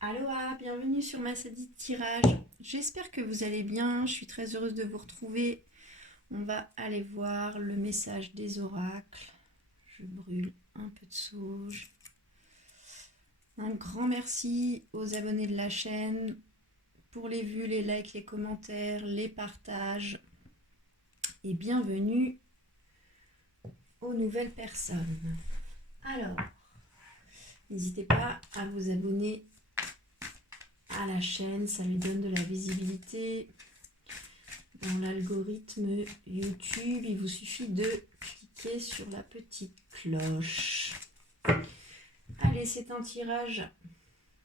Aloha, bienvenue sur ma série de tirage. J'espère que vous allez bien, je suis très heureuse de vous retrouver. On va aller voir le message des oracles. Je brûle un peu de sauge. Un grand merci aux abonnés de la chaîne pour les vues, les likes, les commentaires, les partages. Et bienvenue aux nouvelles personnes. Alors, n'hésitez pas à vous abonner à la chaîne, ça lui donne de la visibilité dans l'algorithme YouTube. Il vous suffit de cliquer sur la petite cloche. Allez, c'est un tirage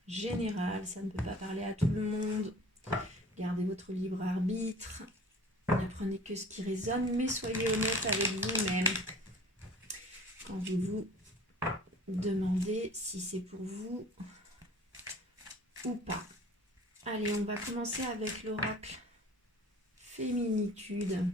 général, ça ne peut pas parler à tout le monde. Gardez votre libre arbitre, ne prenez que ce qui résonne, mais soyez honnête avec vous-même quand vous vous demandez si c'est pour vous ou pas. Allez, on va commencer avec l'oracle Féminitude.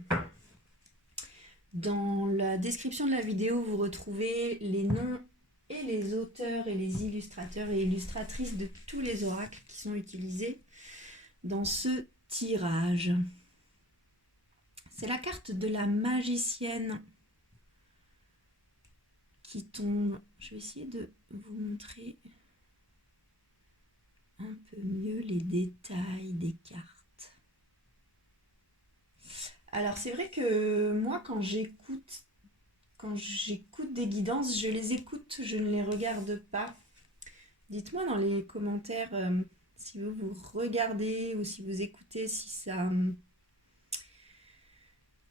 Dans la description de la vidéo, vous retrouvez les noms et les auteurs et les illustrateurs et illustratrices de tous les oracles qui sont utilisés dans ce tirage. C'est la carte de la magicienne qui tombe. Je vais essayer de vous montrer un peu mieux les détails des cartes. Alors c'est vrai que moi quand j'écoute des guidances, je les écoute, je ne les regarde pas. Dites-moi dans les commentaires si vous regardez ou si vous écoutez, si ça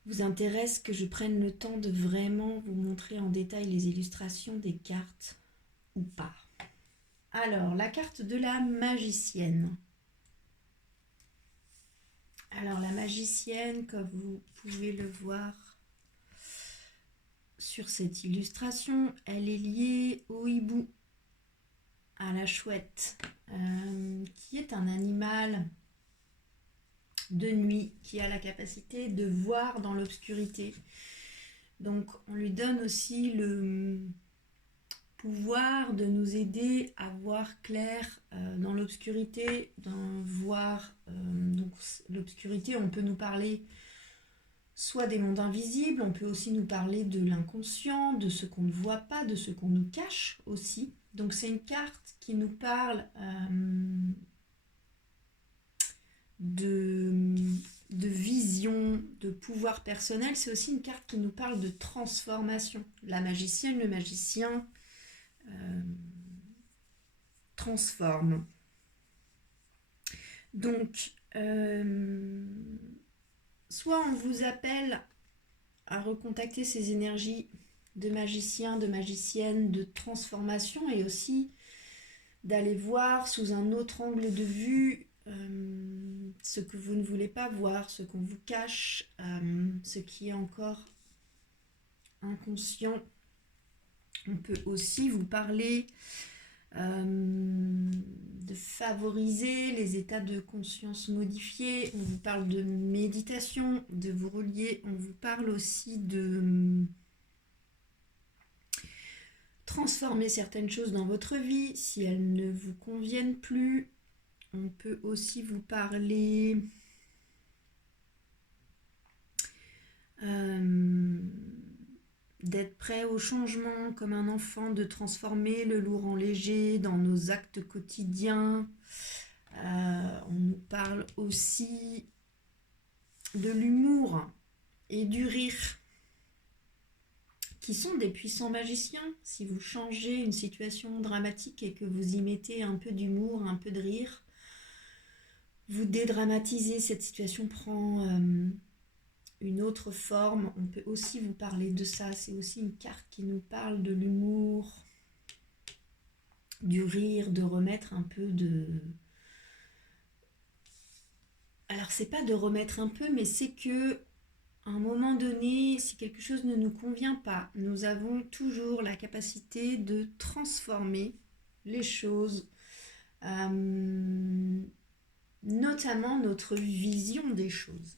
vous intéresse que je prenne le temps de vraiment vous montrer en détail les illustrations des cartes ou pas. Alors, la carte de la magicienne. Alors, la magicienne, comme vous pouvez le voir sur cette illustration, elle est liée au hibou, à la chouette, qui est un animal de nuit qui a la capacité de voir dans l'obscurité. Donc, on lui donne aussi le pouvoir de nous aider à voir clair dans l'obscurité, d'en voir. Donc l'obscurité, on peut nous parler soit des mondes invisibles, on peut aussi nous parler de l'inconscient, de ce qu'on ne voit pas, de ce qu'on nous cache aussi. Donc c'est une carte qui nous parle de vision, de pouvoir personnel. C'est aussi une carte qui nous parle de transformation. La magicienne, le magicien transforme. Donc, soit on vous appelle à recontacter ces énergies de magicien, de magicienne, de transformation, et aussi d'aller voir sous un autre angle de vue ce que vous ne voulez pas voir, ce qu'on vous cache, ce qui est encore inconscient. On peut aussi vous parler de favoriser les états de conscience modifiés. On vous parle de méditation, de vous relier. On vous parle aussi de transformer certaines choses dans votre vie si elles ne vous conviennent plus. On peut aussi vous parler d'être prêt au changement comme un enfant, de transformer le lourd en léger dans nos actes quotidiens. On nous parle aussi de l'humour et du rire, qui sont des puissants magiciens. Si vous changez une situation dramatique et que vous y mettez un peu d'humour, un peu de rire, vous dédramatisez, cette situation prend une autre forme. On peut aussi vous parler de ça. C'est aussi une carte qui nous parle de l'humour, du rire, de remettre un peu de... Alors c'est pas de remettre un peu, mais c'est que à un moment donné, si quelque chose ne nous convient pas, nous avons toujours la capacité de transformer les choses, notamment notre vision des choses.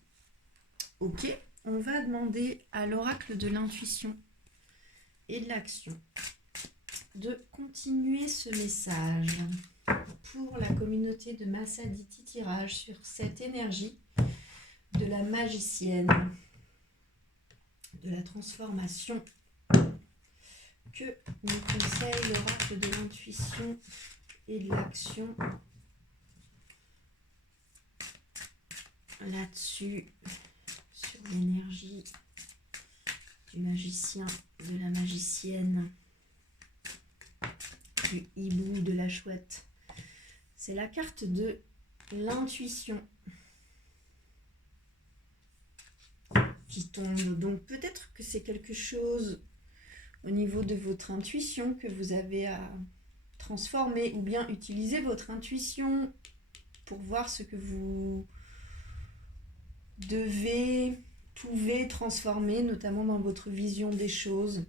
Ok, on va demander à l'oracle de l'intuition et de l'action de continuer ce message pour la communauté de Massaditi Tirage sur cette énergie de la magicienne, de la transformation que nous conseille l'oracle de l'intuition et de l'action là-dessus, sur l'énergie du magicien, de la magicienne, du hibou, de la chouette. C'est la carte de l'intuition qui tombe. Donc peut-être que c'est quelque chose au niveau de votre intuition que vous avez à transformer, ou bien utiliser votre intuition pour voir ce que vous pouvez transformer, notamment dans votre vision des choses.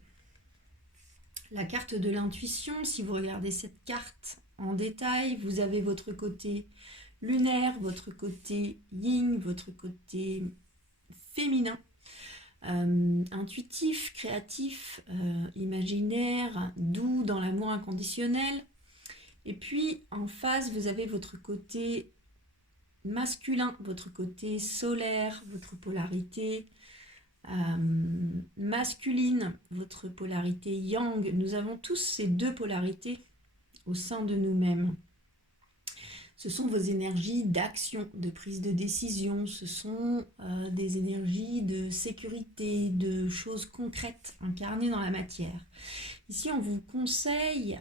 La carte de l'intuition, si vous regardez cette carte en détail, vous avez votre côté lunaire, votre côté yin, votre côté féminin, intuitif, créatif, imaginaire, doux, dans l'amour inconditionnel. Et puis en face, vous avez votre côté masculin, votre côté solaire, votre polarité masculine, votre polarité yang. Nous avons tous ces deux polarités au sein de nous-mêmes. Ce sont vos énergies d'action, de prise de décision, ce sont des énergies de sécurité, de choses concrètes incarnées dans la matière. Ici, on vous conseille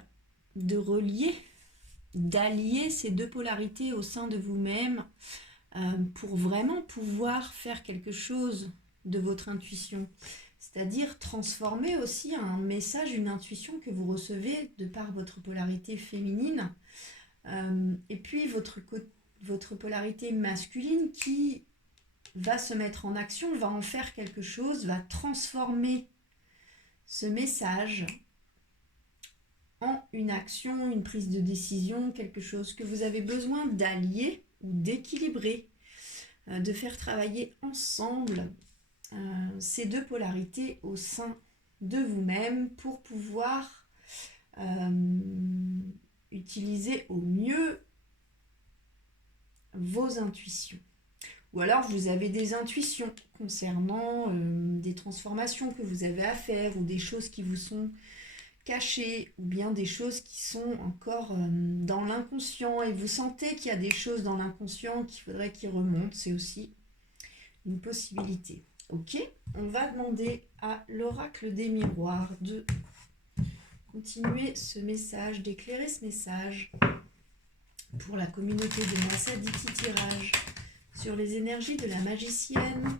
de relier, d'allier ces deux polarités au sein de vous-même pour vraiment pouvoir faire quelque chose de votre intuition, c'est-à-dire transformer aussi un message, une intuition que vous recevez de par votre polarité féminine, et puis votre polarité masculine qui va se mettre en action, va en faire quelque chose, va transformer ce message en une action, une prise de décision, quelque chose que vous avez besoin d'allier ou d'équilibrer, de faire travailler ensemble ces deux polarités au sein de vous-même pour pouvoir utiliser au mieux vos intuitions. Ou alors vous avez des intuitions concernant des transformations que vous avez à faire, ou des choses qui vous sont cachées, ou bien des choses qui sont encore dans l'inconscient, et vous sentez qu'il y a des choses dans l'inconscient qu'il faudrait qu'ils remontent. C'est aussi une possibilité. Ok, on va demander à l'oracle des miroirs de continuer ce message, d'éclairer ce message pour la communauté de Massaditi Tirage sur les énergies de la magicienne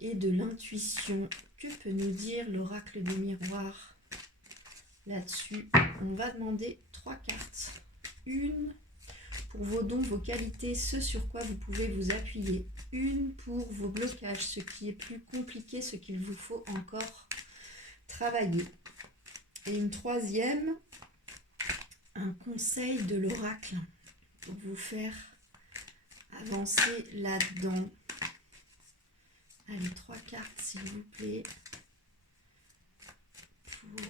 et de l'intuition. Que peut nous dire l'oracle des miroirs là-dessus? On va demander 3 cartes. Une pour vos dons, vos qualités, ce sur quoi vous pouvez vous appuyer. Une pour vos blocages, ce qui est plus compliqué, ce qu'il vous faut encore travailler. Et une troisième, un conseil de l'oracle pour vous faire avancer là-dedans. Allez, 3 cartes s'il vous plaît pour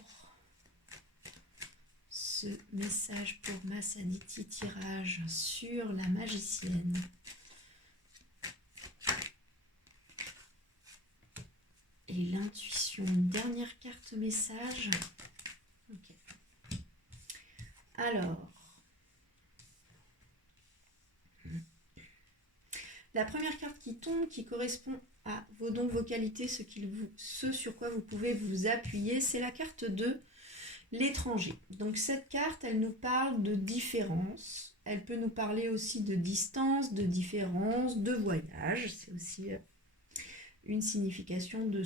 ce message pour Massaditi Tirage sur la magicienne. Et l'intuition, dernière carte message. Ok. Alors, la première carte qui tombe, qui correspond à vos dons, vos qualités, ce sur quoi vous pouvez vous appuyer, c'est la carte de l'étranger. Donc cette carte, elle nous parle de différence. Elle peut nous parler aussi de distance, de différence, de voyage. C'est aussi une signification de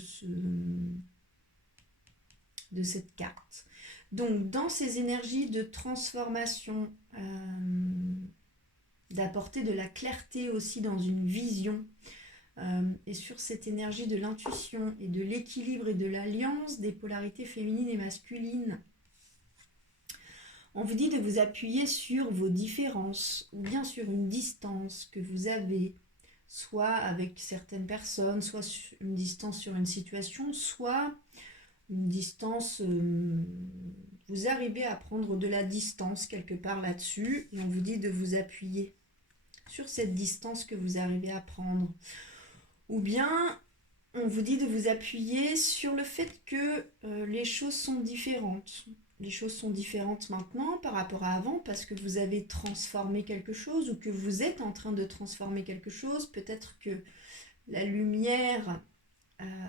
cette carte. Donc dans ces énergies de transformation, d'apporter de la clarté aussi dans une vision, et sur cette énergie de l'intuition et de l'équilibre et de l'alliance des polarités féminines et masculines, on vous dit de vous appuyer sur vos différences ou bien sur une distance que vous avez, soit avec certaines personnes, soit une distance sur une situation, soit une distance, vous arrivez à prendre de la distance quelque part là-dessus, et on vous dit de vous appuyer sur cette distance que vous arrivez à prendre. Ou bien, on vous dit de vous appuyer sur le fait que les choses sont différentes. Les choses sont différentes maintenant par rapport à avant parce que vous avez transformé quelque chose ou que vous êtes en train de transformer quelque chose. Peut-être que la lumière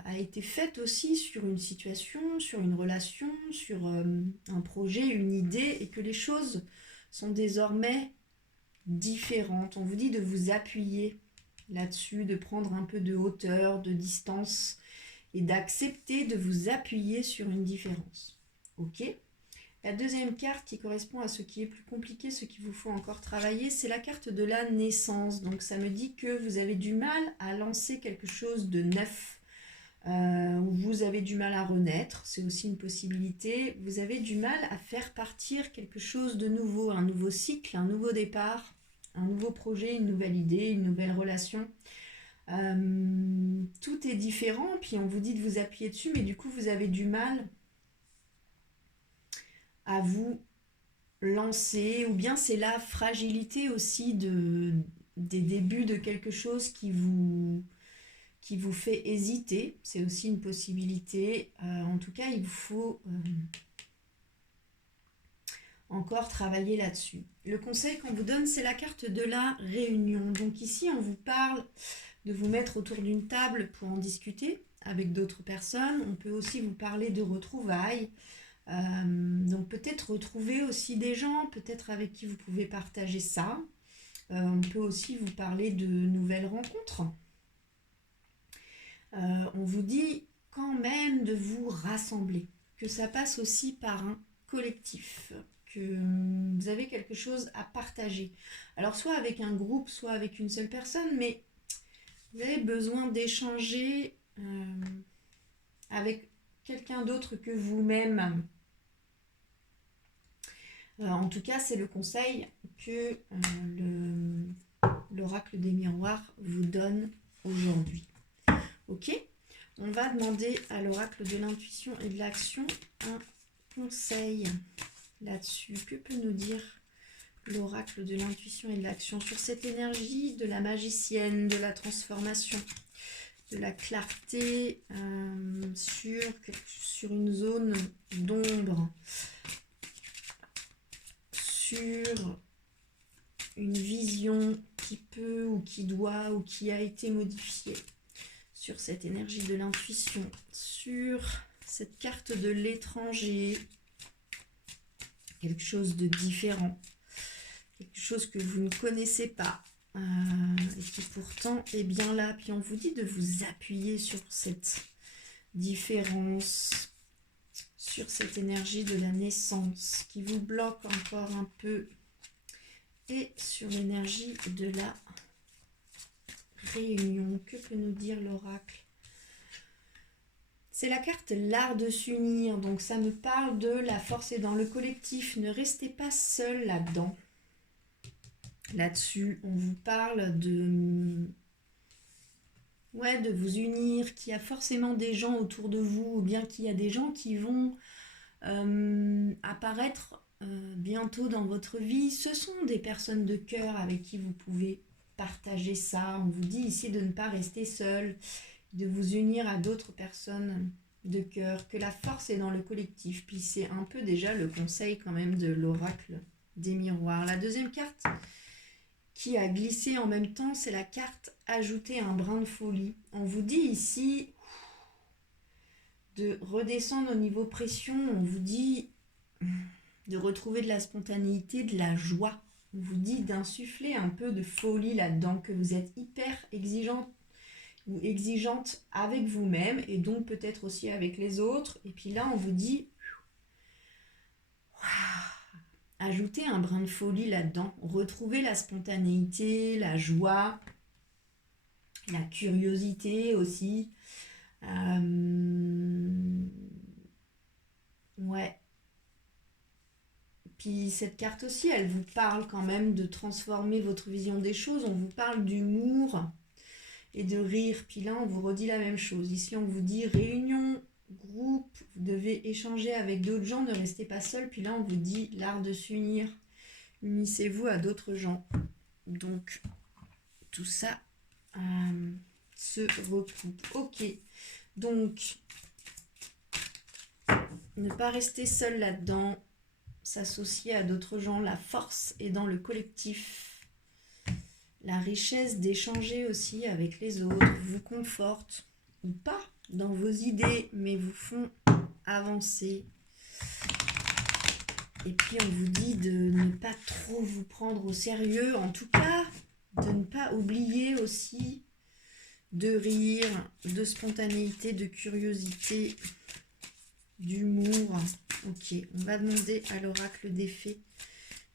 a été faite aussi sur une situation, sur une relation, sur un projet, une idée, et que les choses sont désormais différentes. On vous dit de vous appuyer là-dessus, de prendre un peu de hauteur, de distance, et d'accepter de vous appuyer sur une différence. Ok ? La deuxième carte qui correspond à ce qui est plus compliqué, ce qu'il vous faut encore travailler, c'est la carte de la naissance. Donc ça me dit que vous avez du mal à lancer quelque chose de neuf, ou vous avez du mal à renaître, c'est aussi une possibilité. Vous avez du mal à faire partir quelque chose de nouveau, un nouveau cycle, un nouveau départ, un nouveau projet, une nouvelle idée, une nouvelle relation. Tout est différent, puis on vous dit de vous appuyer dessus, mais du coup vous avez du mal à vous lancer, ou bien c'est la fragilité aussi des débuts de quelque chose qui vous fait hésiter. C'est aussi une possibilité. En tout cas, il vous faut encore travailler là-dessus. Le conseil qu'on vous donne, c'est la carte de la réunion. Donc ici, on vous parle de vous mettre autour d'une table pour en discuter avec d'autres personnes. On peut aussi vous parler de retrouvailles. Donc peut-être retrouver aussi des gens, peut-être avec qui vous pouvez partager ça. On peut aussi vous parler de nouvelles rencontres. On vous dit quand même de vous rassembler, que ça passe aussi par un collectif, que vous avez quelque chose à partager. Alors soit avec un groupe, soit avec une seule personne, mais vous avez besoin d'échanger avec quelqu'un d'autre que vous-même. En tout cas, c'est le conseil que l'oracle des miroirs vous donne aujourd'hui. Ok ? On va demander à l'oracle de l'intuition et de l'action un conseil là-dessus. Que peut nous dire l'oracle de l'intuition et de l'action sur cette énergie de la magicienne, de la transformation, de la clarté, sur une zone d'ombre, sur une vision qui peut ou qui doit ou qui a été modifiée, sur cette énergie de l'intuition, sur cette carte de l'étranger, quelque chose de différent, quelque chose que vous ne connaissez pas et qui pourtant est bien là. Puis on vous dit de vous appuyer sur cette différence, sur cette énergie de la naissance qui vous bloque encore un peu, et sur l'énergie de la réunion. Que peut nous dire l'oracle ? C'est la carte l'art de s'unir, donc ça me parle de la force est dans le collectif. Ne restez pas seul là-dedans. Là-dessus, on vous parle de vous unir, qu'il y a forcément des gens autour de vous, ou bien qu'il y a des gens qui vont apparaître bientôt dans votre vie. Ce sont des personnes de cœur avec qui vous pouvez partager ça. On vous dit ici de ne pas rester seul, de vous unir à d'autres personnes de cœur, que la force est dans le collectif. Puis c'est un peu déjà le conseil quand même de l'oracle des miroirs. La deuxième carte qui a glissé en même temps, c'est la carte ajouter un brin de folie. On vous dit ici de redescendre au niveau pression. On vous dit de retrouver de la spontanéité, de la joie. On vous dit d'insuffler un peu de folie là-dedans, que vous êtes hyper exigeante ou exigeante avec vous-même et donc peut-être aussi avec les autres. Et puis là, on vous dit ajoutez un brin de folie là-dedans, retrouvez la spontanéité, la joie, la curiosité aussi. Ouais. Puis cette carte aussi, elle vous parle quand même de transformer votre vision des choses. On vous parle d'humour et de rire. Puis là, on vous redit la même chose. Ici, on vous dit réunion, groupe, Vous devez échanger avec d'autres gens, ne restez pas seul. Puis là, on vous dit l'art de s'unir. Unissez-vous à d'autres gens. Donc, tout ça se recoupe. Ok, donc, ne pas rester seul là-dedans. S'associer à d'autres gens. La force est dans le collectif. La richesse d'échanger aussi avec les autres vous conforte, ou pas, dans vos idées, mais vous font avancer. Et puis on vous dit de ne pas trop vous prendre au sérieux, en tout cas, de ne pas oublier aussi de rire, de spontanéité, de curiosité, d'humour. Ok, on va demander à l'oracle des fées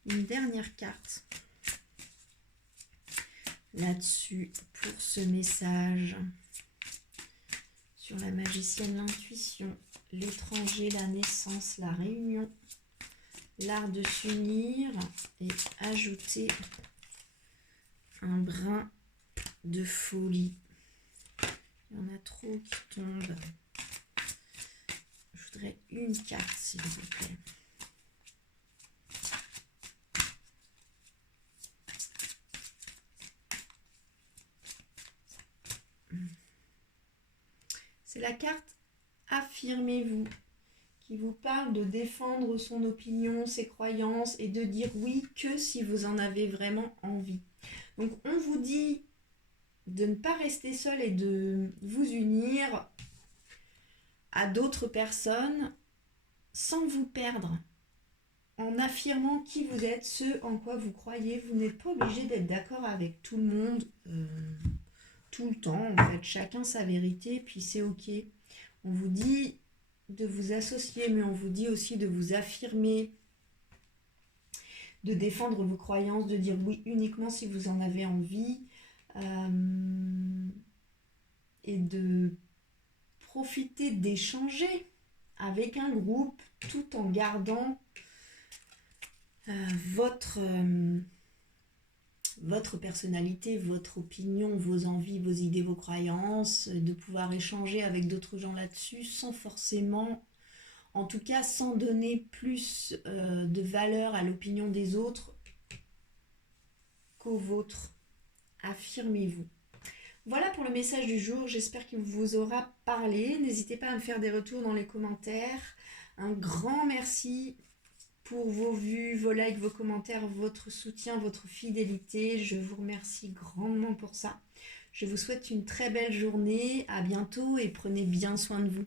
une dernière carte là-dessus pour ce message sur la magicienne, l'intuition, l'étranger, la naissance, la réunion, l'art de s'unir et ajouter un brin de folie. Il y en a trop qui tombent. Je voudrais une carte, s'il vous plaît. C'est la carte Affirmez-vous, qui vous parle de défendre son opinion, ses croyances et de dire oui que si vous en avez vraiment envie. Donc on vous dit de ne pas rester seul et de vous unir à d'autres personnes sans vous perdre, en affirmant qui vous êtes, ce en quoi vous croyez. Vous n'êtes pas obligé d'être d'accord avec tout le monde tout le temps, en fait. Chacun sa vérité, puis c'est ok. On vous dit de vous associer, mais on vous dit aussi de vous affirmer, de défendre vos croyances, de dire oui uniquement si vous en avez envie, et de profiter d'échanger avec un groupe tout en gardant votre personnalité, votre opinion, vos envies, vos idées, vos croyances, de pouvoir échanger avec d'autres gens là-dessus sans forcément, en tout cas sans donner plus de valeur à l'opinion des autres qu'aux vôtres. Affirmez-vous. Voilà pour le message du jour, j'espère qu'il vous aura parlé. N'hésitez pas à me faire des retours dans les commentaires. Un grand merci pour vos vues, vos likes, vos commentaires, votre soutien, votre fidélité. Je vous remercie grandement pour ça. Je vous souhaite une très belle journée, à bientôt et prenez bien soin de vous.